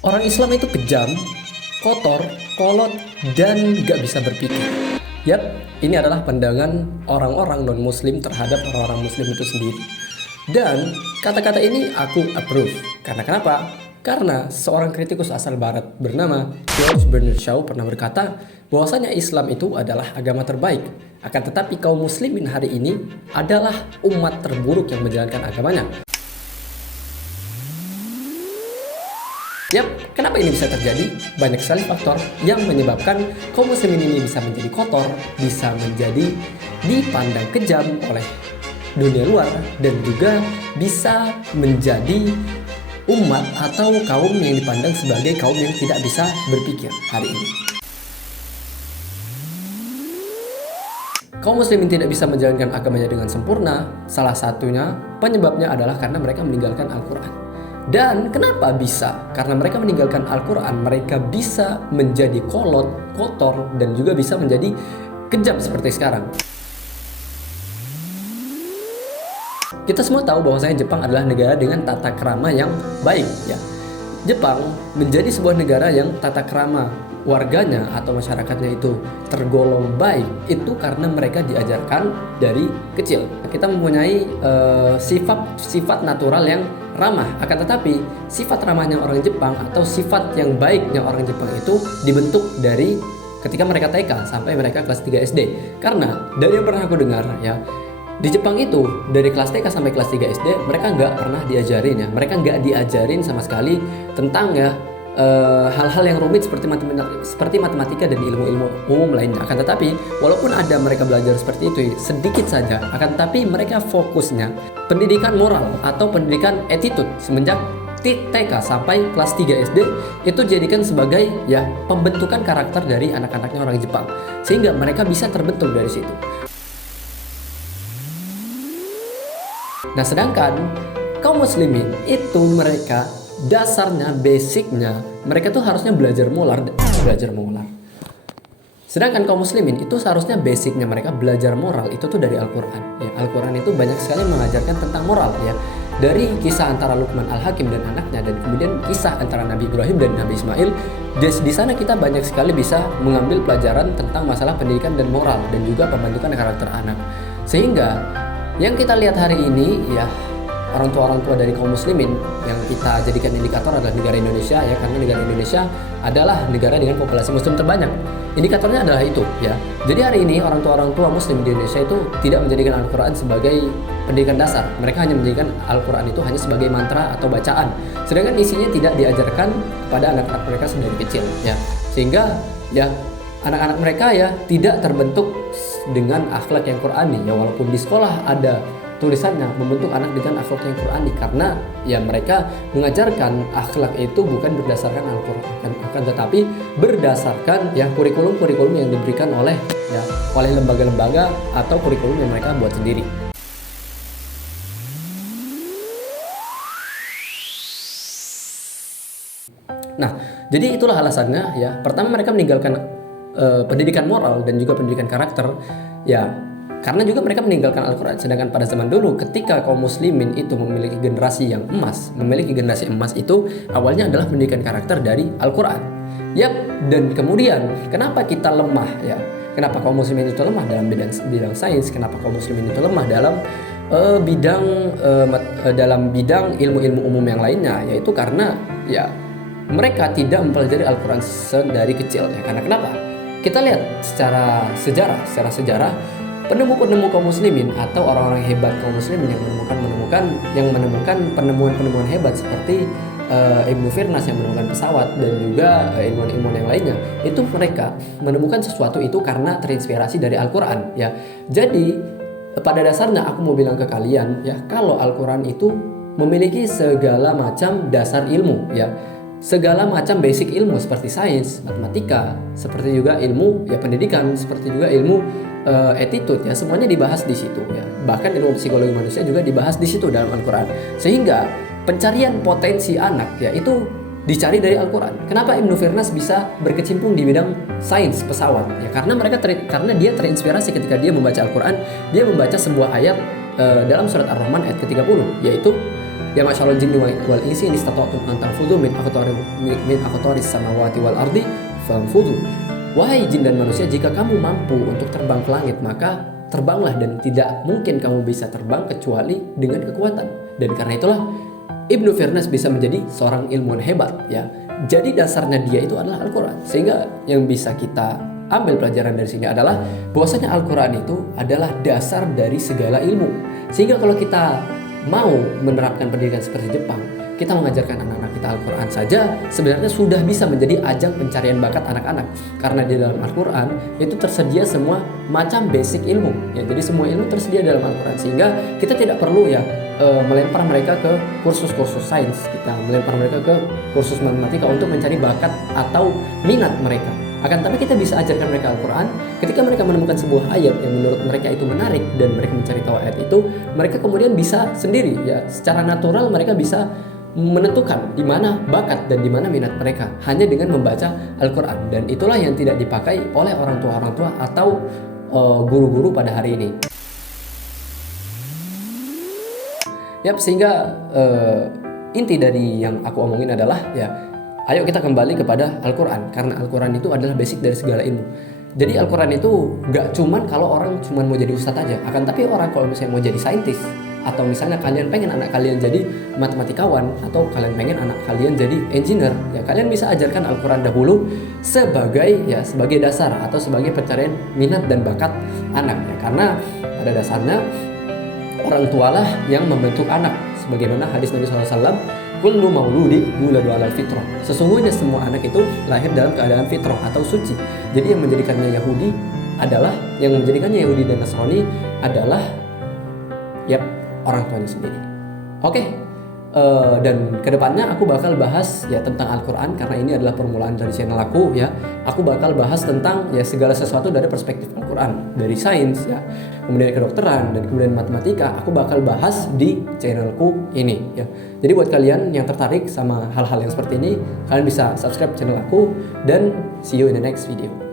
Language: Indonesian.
Orang Islam itu kejam, kotor, kolot, dan gak bisa berpikir. Yap, ini adalah pandangan orang-orang non-muslim terhadap orang-orang muslim itu sendiri. Dan kata-kata ini aku approve. Karena kenapa? Karena seorang kritikus asal barat bernama George Bernard Shaw pernah berkata bahwasanya Islam itu adalah agama terbaik. Akan tetapi kaum muslimin hari ini adalah umat terburuk yang menjalankan agamanya. Yap, kenapa ini bisa terjadi? Banyak sekali faktor yang menyebabkan kaum muslimin ini bisa menjadi kotor, bisa menjadi dipandang kejam oleh dunia luar, dan juga bisa menjadi umat atau kaum yang dipandang sebagai kaum yang tidak bisa berpikir hari ini. Kaum muslimin tidak bisa menjalankan agamanya dengan sempurna. Salah satunya penyebabnya adalah karena mereka meninggalkan Al-Quran. Dan kenapa bisa? Karena mereka meninggalkan Al-Quran, mereka bisa menjadi kolot, kotor, dan juga bisa menjadi kejam seperti sekarang. Kita semua tahu bahwasanya Jepang adalah negara dengan tata krama yang baik, ya. Jepang menjadi sebuah negara yang tata krama warganya atau masyarakatnya itu tergolong baik itu karena mereka diajarkan dari kecil. Kita mempunyai sifat natural yang ramah, akan tetapi sifat ramahnya orang Jepang atau sifat yang baiknya orang Jepang itu dibentuk dari ketika mereka TK sampai mereka kelas 3 SD. Karena dari yang pernah aku dengar, ya, di Jepang itu dari kelas TK sampai kelas 3 SD mereka nggak pernah diajarin, ya, mereka nggak diajarin sama sekali tentang, ya, hal-hal yang rumit seperti matematika dan ilmu-ilmu umum lainnya. Akan tetapi walaupun ada mereka belajar seperti itu sedikit saja, akan tetapi mereka fokusnya pendidikan moral atau pendidikan attitude semenjak TK sampai kelas 3 SD itu dijadikan sebagai, ya, pembentukan karakter dari anak-anaknya orang Jepang, sehingga mereka bisa terbentuk dari situ. Nah, sedangkan kaum muslimin itu mereka dasarnya, basicnya mereka tuh harusnya belajar moral. Sedangkan kaum muslimin itu seharusnya basicnya mereka belajar moral itu tuh dari Al-Quran. Ya, Al-Quran itu banyak sekali mengajarkan tentang moral, ya. Dari kisah antara Luqman Al-Hakim dan anaknya, dan kemudian kisah antara Nabi Ibrahim dan Nabi Ismail. Di sana kita banyak sekali bisa mengambil pelajaran tentang masalah pendidikan dan moral dan juga pembentukan karakter anak. Sehingga yang kita lihat hari ini, ya, orang tua dari kaum muslimin yang kita jadikan indikator adalah negara Indonesia, ya, karena negara Indonesia adalah negara dengan populasi muslim terbanyak. Indikatornya adalah itu, ya. Jadi hari ini orang tua muslim di Indonesia itu tidak menjadikan Al-Quran sebagai pendidikan dasar. Mereka hanya menjadikan Al-Quran itu hanya sebagai mantra atau bacaan. Sedangkan isinya tidak diajarkan pada anak-anak mereka sedari kecil, ya. Sehingga, ya, anak-anak mereka, ya, tidak terbentuk dengan akhlak yang Qurani, ya, walaupun di sekolah ada tulisannya membentuk anak dengan akhlak yang Qurani, karena, ya, mereka mengajarkan akhlak itu bukan berdasarkan Al-Quran, akan tetapi berdasarkan, ya, kurikulum yang diberikan oleh lembaga-lembaga atau kurikulum yang mereka buat sendiri. Nah, jadi itulah alasannya, ya. Pertama, mereka meninggalkan pendidikan moral dan juga pendidikan karakter, ya, karena juga mereka meninggalkan Al-Quran. Sedangkan pada zaman dulu ketika kaum muslimin itu memiliki generasi emas itu awalnya adalah pendidikan karakter dari Al-Quran. Yap, dan kemudian kenapa kita lemah, ya? Kenapa kaum muslimin itu lemah dalam bidang sains? Kenapa kaum muslimin itu lemah dalam bidang ilmu-ilmu umum yang lainnya? Yaitu karena, ya, mereka tidak mempelajari Al-Quran dari kecil, ya. Karena kenapa? Kita lihat secara sejarah penemu kaum muslimin atau orang-orang hebat kaum muslimin yang menemukan penemuan hebat seperti Ibnu Firnas yang menemukan pesawat dan juga ilmuwan-ilmuwan yang lainnya, itu mereka menemukan sesuatu itu karena terinspirasi dari Al-Quran, ya. Jadi pada dasarnya aku mau bilang ke kalian, ya, kalau Al-Quran itu memiliki segala macam dasar ilmu, ya, segala macam basic ilmu seperti sains, matematika, seperti juga ilmu, ya, pendidikan, seperti juga ilmu attitude, ya, semuanya dibahas di situ, ya. Bahkan ilmu psikologi manusia juga dibahas di situ dalam Al-Quran. Sehingga pencarian potensi anak, ya, itu dicari dari Al-Quran. Kenapa Ibnu Firnas bisa berkecimpung di bidang sains pesawat? Ya, karena dia terinspirasi ketika dia membaca Al-Quran. Dia membaca sebuah ayat dalam surat Ar-Rahman ayat ke-30, yaitu Ya masyaallah jinni wal insi in istata'tum an tanfudhu min aqtaris samawati wal ardi fanfudhu. Wahai jin dan manusia, jika kamu mampu untuk terbang ke langit, maka terbanglah, dan tidak mungkin kamu bisa terbang kecuali dengan kekuatan. Dan karena itulah Ibnu Firnas bisa menjadi seorang ilmuwan hebat ya. Jadi dasarnya dia itu adalah Al-Qur'an. Sehingga yang bisa kita ambil pelajaran dari sini adalah bahwasanya Al-Qur'an itu adalah dasar dari segala ilmu. Sehingga kalau kita mau menerapkan pendidikan seperti Jepang, kita mengajarkan anak-anak kita Al-Quran saja sebenarnya sudah bisa menjadi ajang pencarian bakat anak-anak, karena di dalam Al-Quran itu tersedia semua macam basic ilmu ya. Jadi semua ilmu tersedia dalam Al-Quran, sehingga kita tidak perlu ya melempar mereka ke kursus-kursus sains, kita melempar mereka ke kursus matematika untuk mencari bakat atau minat mereka. Akan tapi kita bisa ajarkan mereka Al-Quran. Ketika mereka menemukan sebuah ayat yang menurut mereka itu menarik dan mereka mencari tahu ayat itu, mereka kemudian bisa sendiri ya, secara natural mereka bisa menentukan di mana bakat dan di mana minat mereka hanya dengan membaca Al-Quran. Dan itulah yang tidak dipakai oleh orang tua atau guru-guru pada hari ini. Yap, sehingga inti dari yang aku omongin adalah ya, ayo kita kembali kepada Al-Quran, karena Al-Quran itu adalah basic dari segala ilmu. Jadi Al-Quran itu gak cuman kalau orang cuman mau jadi ustadz aja, akan tapi orang kalau misalnya mau jadi saintis, atau misalnya kalian pengen anak kalian jadi matematikawan, atau kalian pengen anak kalian jadi engineer, ya kalian bisa ajarkan Al-Quran dahulu sebagai dasar atau sebagai pencarian minat dan bakat anak ya. Karena pada dasarnya orang tualah yang membentuk anak, sebagaimana hadis Nabi SAW, kullu mauludi yuladu alal fitrah. Sesungguhnya semua anak itu lahir dalam keadaan fitrah atau suci. Jadi yang menjadikannya Yahudi dan Nasrani adalah orang tuanya sendiri. Oke. Dan kedepannya aku bakal bahas ya tentang Al-Quran, karena ini adalah permulaan dari channel aku ya. Aku bakal bahas tentang ya segala sesuatu dari perspektif Al-Quran, dari sains ya, kemudian kedokteran, dan kemudian matematika. Aku bakal bahas di channelku ini ya. Jadi buat kalian yang tertarik sama hal-hal yang seperti ini, kalian bisa subscribe channel aku, dan see you in the next video.